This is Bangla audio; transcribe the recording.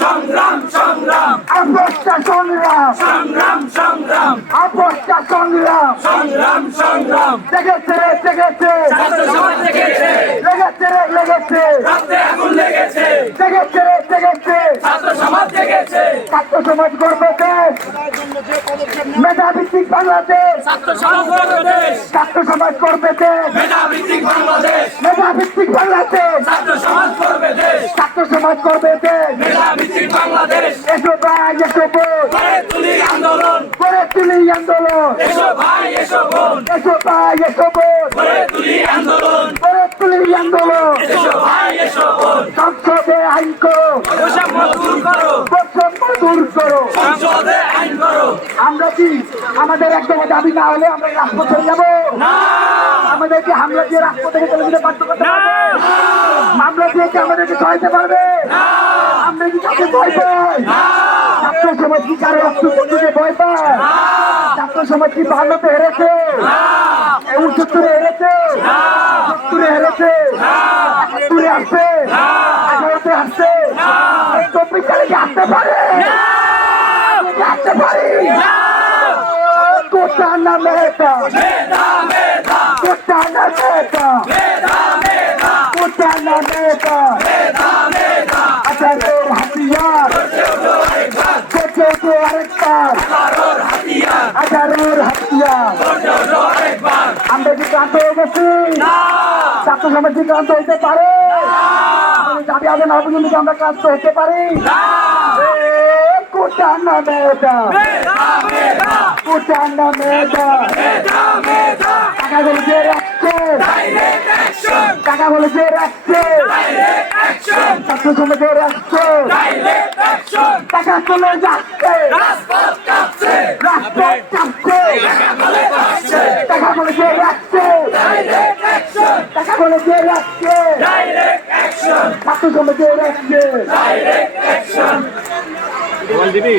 সংগ্রাম সংগ্রাম আপসটা সংগ্রাম সংগ্রাম সংগ্রাম আপসটা সংগ্রাম সংগ্রাম সংগ্রাম লেগেছে লেগেছে। লেগেছে। লেগেছে রে লেগেছে। রক্তে আগুন লেগেছে। লেগেছে লেগেছে। ছাত্র সমাজ লেগেছে। ছাত্র সমাজ গর্ব দেশ মেধাভিত্তিক বাংলাদেশ। ছাত্র সমাজ গড়বে দেশ ছাত্র সমাজ করবে দেশ মেধাভিত্তিক বাংলাদেশ। মেধাভিত্তিক বাংলাদেশ। ছাত্র সমাজ দেশ ছাত্র সমাজ করবে দেশ মেধাভিত্তিক বাংলাদেশ। এসো ভাই এসো বোন। করে তুলি আন্দোলন। করে তুলি আন্দোলন। এসো ভাই এসো বোন। এসো ভাই এসো বোন। করে তুলি আন্দোলন। করে তুলি আন্দোলন। এসো ভাই এসো বোন। সংসদে আইন করো। বৈষম্য দূর করো। বৈষম্য দূর করো। সংসদে আইন করো। আমরা কি? আমাদের একদম দাবি না হলে আমরা রাজপথে যাব। আমাদের কি হামলা দিয়ে রাজপথ থেকে চলে যেতে বাধ্য করতে পারবে মামলা দিয়ে কি আমাদেরকে সহায়তা পারবে আমরা কি কাকে ভয় পাই? ছাত্র সমাজ কি কারও দিতে ভয় পায়? ছাত্র সমাজ কি ভালোতে হেরেছে? উনসত্তরে হেরেছে? সত্তরে হেরেছে? একাত্তরে আসছে আঠারোতে আসছে? চব্বিশ সালে আসতে পারে? আসতে পারি? কোটানা মেহতা মেধা কারোর হাতিয়ার আঠারোর হাতিয়ার ছোট আরেকবার আমরা কি ক্লান্ত হয়ে গেছি ছাত্র সমাজ কি ক্লান্ত হতে পারে দাবি আগে না পর্যন্ত কি আমরা ক্লান্ত হতে পারি কোটানা মেধা কোটানা মেহতা টাকা বলে যে রাখছে। ডাইরেক্ট অ্যাকশন ছাত্র ডাইরেক্ট টাকা চলে যাচ্ছে। টাকা বলে যে রাখছে। ডাইরেক্ট অ্যাকশন টাকা বলে রাখছে। ছাত্র সমাজে রাখছে। ডাইরেক্ট অ্যাকশন দিবি